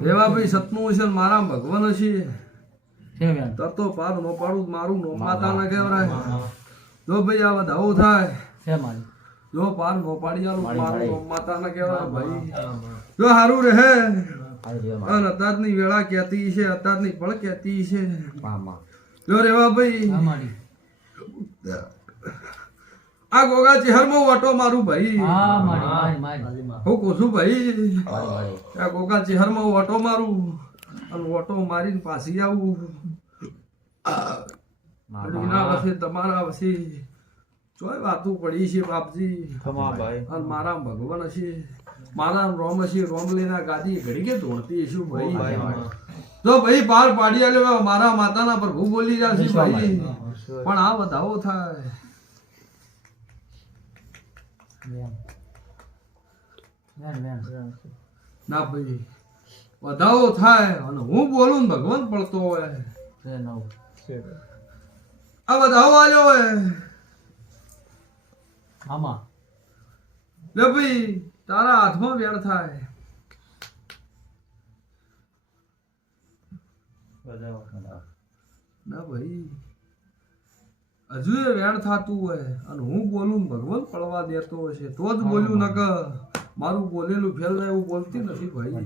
રેવા ભાઈ સતનું છે મારા ભગવાન છે તતો પાર નો પાડું મારું નો માતા ના કહેવાય જો ભાઈ આ વધાવો થાય જો પાર નો પાડી આલું મારું નો માતા ના કહેવાય ભાઈ જો હારું રહે અને અત્યારની વેળા કહેતી છે અત્યારની પળ કહેતી છે જો રેવા ભાઈ આ ગોગા ચહેરમાં વટો મારું ભાઈ હું કહું છું ભાઈ આ ગોગા ચહેરમાં વટો મારું અને વટો મારીને પાછી આવું વસે તમારા વસે ચોય વાતું પડી છે બાપજી અને મારા ભગવાન હશે મારા રોમ હશે રોમ લેના ગાદી ઘડી કે ધોળતી શું ભાઈ તો ભાઈ પાર પાડી આલ્યો મારા માતાના પ્રભુ બોલી રહ્યા છે ભાઈ પણ આ વધાવો થાય ના ભાઈ વધાવો થાય અને હું બોલું ભગવાન પડતો હોય આ વધાવો આલ્યો હોય લે ભાઈ તારા હાથમાં વેણ થાય ના ભાઈ હજુ એ વેણ થતું હોય અને હું બોલું ભગવાન પડવા દેતો હશે તો જ બોલ્યું નક મારું બોલેલું ફેલ જાય એવું બોલતી નથી ભાઈ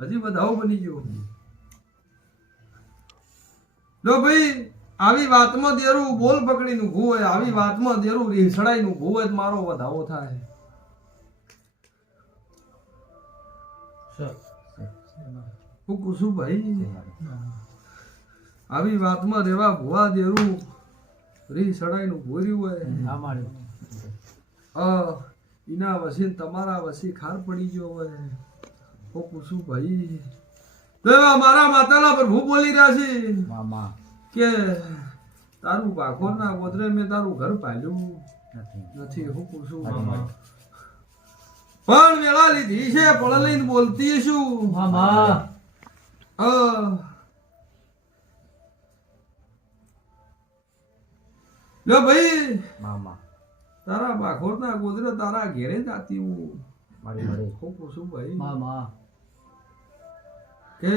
હજી બધાઓ બની ગયો જો ભાઈ આવી વાતમાં દેરું બોલ પકડીનું ઊભું હોય આવી વાતમાં દેરું રીસડાઈનું ઊભું હોય મારો વધાવો થાય હું કુસુમ ભાઈ આવી વાતમાં રેવા ભુવા દેરું રીસડાઈનું ભૂર્યું હોય એના વસી તમારા વસી ખાર પડી ગયો હોય હું કુસુમ ભાઈ મારા માતાના પર હું બોલી રહ્યા છે કે તારું ભાખોર ના ગોદરે મેં તારું ઘર પાલ્યું નથી હું પૂછું પણ વેળા લીધી છે પળ લઈને બોલતી શું લો ભાઈ તારા ભાખોર ના ગોદરે તારા ઘેરે જાતી હું પૂછું ભાઈ કે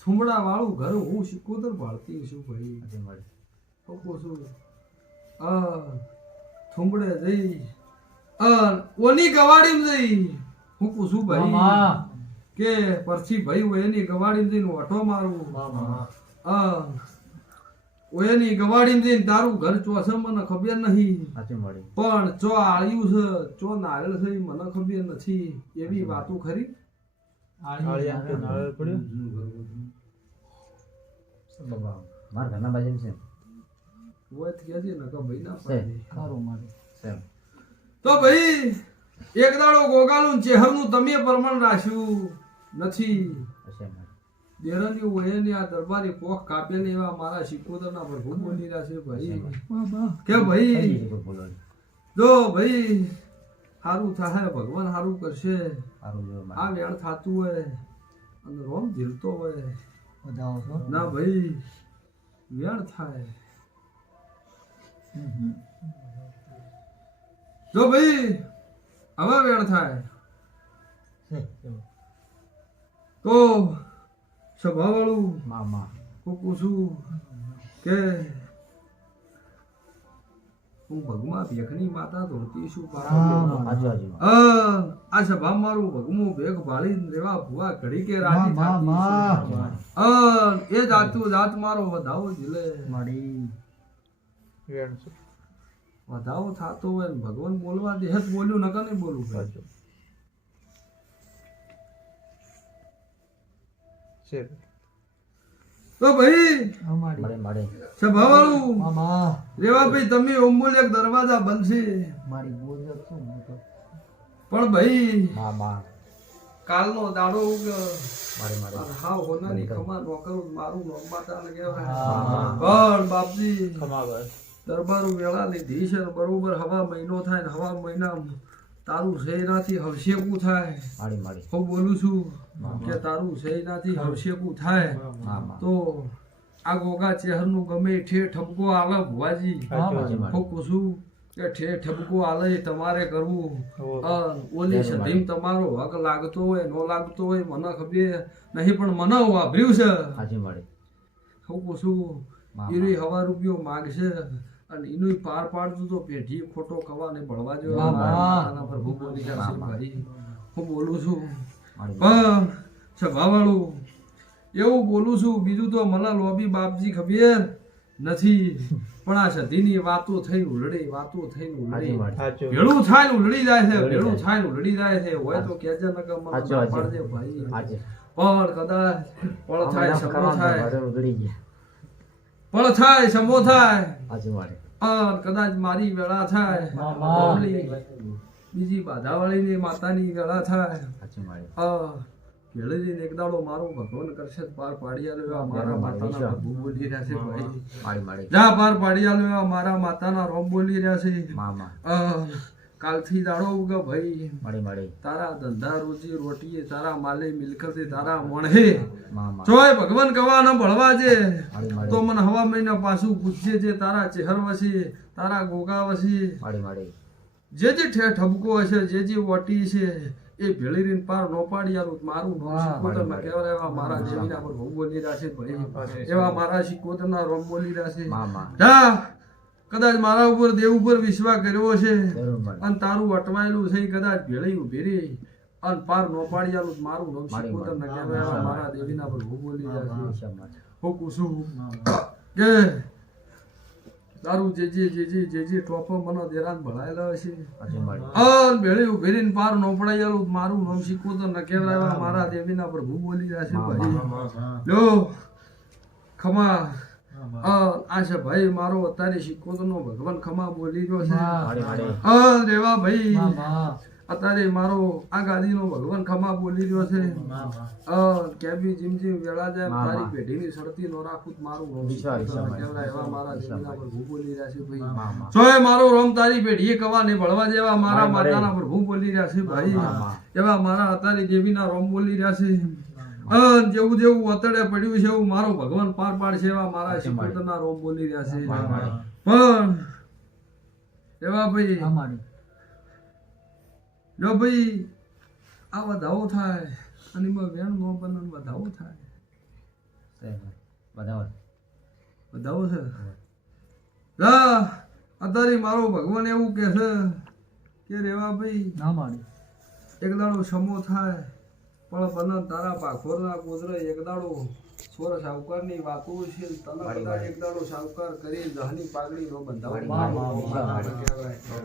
થુમડા વાળું ઘર હું શિકોતર ભાળતી છું ભાઈ થુમડે જઈ ઓની ગવાડીમાં જઈ હું પૂછું ભાઈ કે પરથી ભાઈ એની ગવાડીમાં જઈને ઓટો મારું એની ગવાડીમાં જઈને તારું ઘર ચોસે મને ખબર નહીં પણ ચો આળ્યું છે ચો નાળિયેર છે મને ખબર નથી એવી વાતો ખરી મારા ઘરના બાજુ છે તો ભાઈ એક દાડો ગોગાલું ચહેરનું તમે પ્રમાણ રાખ્યું નથી દેરાની ઓયની આ દરબારી પોખ કાપેલી એવા મારા શિકોતરના પ્રભુ બોલી રહ્યા છે ભાઈ કે ભાઈ જો ભાઈ સારું થાય ભગવાન સારું કરશે આ વેણ થતું હોય અને રોમ ઝીલતો હોય ના ભાઈ વેણ થાય જો ભાઈ હવે વેણ થાય તો સભાવાળું હું પૂછું કે હું ભગમાં ભેખની માતા ધોતી છું આ સભા મારું ભગમું ભેખ ભાળી રેવા ભુવા ઘડી કે રાજી એ જાતું જાત મારો વધાવો જીલે વધાવો થતો હોય ભગવાન બોલવા દે જ બોલ્યું નકર નહીં બોલવું તો ભાઈ સભાવાળું રેવા ભાઈ તમે ઓમબોલ એક દરવાજા બનશે પણ ભાઈ કાલનો દાડો હા હોનાની ખમા નોકરું મારું નોકમાતા પણ બાપજી દરબારું વેળા લીધી છે બરોબર હવા મહિનો થાય ને હવા મહિના તારું શેનાથી હવશેકું થાય હું બોલું છું કે તારું શેનાથી હવશેકું થાય તો આ ગોગા ચહેરનું ગમે ઠે ઠપકો આલે ભુવાજી હું પૂછું કે ઠબકો આલે તમારે કરવું ઓલી સધીમ તમારો હક લાગતો હોય નો લાગતો હોય મને ખબર નહીં પણ મને વાભર્યું છે હાજી માડી હું પૂછું ઈરી હવા રૂપિયો માગશે અને એનું પાર પાડતું તો પેઢી ખોટો ખવા ને ભળવા જો મારા પ્રભુ બોલી જશે ભાઈ હું બોલું છું પણ સભાવાળું એવું બોલું છું બીજું તો મને લોબી બાપજી ખબર નથી પણ આ સધીની વાતો થઈ ઉલડી ભેળું થાય ને ઉલડી જાય છે ભેળું થાય ને ઉલડી જાય છે હોય તો કેજે ન કે મને પાડજે ભાઈ પણ કદાચ પળ થાય સમો થાય પળ થાય સમો થાય પણ કદાચ મારી વેળા થાય બીજી બાધાવાળીની માતાની વેળા થાય ભેળીને એક દાડો મારો ભગવાન કરશે પાર પાડી આલ્યો મારા માતાના પ્રભુ બોલી રહ્યા છે ભાઈ જા પાર પાડી આલ્યો મારા માતાના રોમ બોલી રહ્યા છે કાલથી દાડો ઉગ ભાઈ તારા ધંધા રોજી રોટીએ તારા માલે મિલકતે તારા મણહે જોય ભગવાન કવા ન ભળવા છે તો મને હવા મહિના પાછું પૂછજે જે તારા ચહેર વસી તારા ગોગા વસી જે ઠબકો હશે જે વટી છે એ ભેળીને પાર નો પાડી આલું મારું શિકોતર માં કહેવાય એવા મારા દેવીના પર ભૂ બોલી રહ્યા છે ભાઈ એવા મારા શિકોતર ના રોમ બોલી રહ્યા છે જા કદાચ મારા ઉપર દેવ ઉપર વિશ્વાસ કર્યો છે અને તારું અટવાયેલું છે કદાચ ભેળી ઉભી રહી અને પાર નો પાડી આલું મારું નામ શિકોતર ના કહેવાય એવા મારા દેવીના પર ભૂ બોલી રહ્યા છે હું કુસુમ કે તારું જે ટોપો મને દેરાન ભળાયેલા છે અન ભેળી ઉભેરીને પાર નો પડાયેલું મારું નામ શીખવું ન કહેવાય મારા દેવીના પ્રભુ બોલી રહ્યા છે ભાઈ લો ખમા આ છે ભાઈ મારો અત્યારે શીખવો નો ભગવાન ખમા બોલી રહ્યો છે રેવા ભાઈ અત્યારે મારો આ ગાદીનો ભગવાન ખમા બોલી રહ્યો છે કેબી જીમ જીમ વેળા જાય તારી પેઢીની સડતી નો રાખું મારું એવા મારા દેવીના પર ભૂ બોલી રહ્યા છે ભાઈ સોય મારો રોમ તારી પેઢીએ કવા ને ભળવા જેવા મારા માતાના પર ભૂ બોલી રહ્યા છે ભાઈ એવા મારા અત્યારે દેવીના રોમ બોલી રહ્યા છે જેવું જેવું અત્યારે પડ્યું છે એવું મારો ભગવાન પાર પાડશે એવા મારા શિકોતરના રોમ બોલી રહ્યા છે પણ એવા ભાઈ જો ભાઈ આ વધાવો થાય અને એમાં વેણ નો બને વધાવો થાય વધાવો છે અત્યારે મારો ભગવાન એવું કે છે કે રેવા ભાઈ એક દાડો સમો થાય પણ બને તારા પાખોરના કુદરે એક દાડો સોર સાવકારની વાતો છે તને બધા એક દાડો સાવકાર કરી જહની પાઘડી નો બંધાવો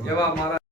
એવા મારા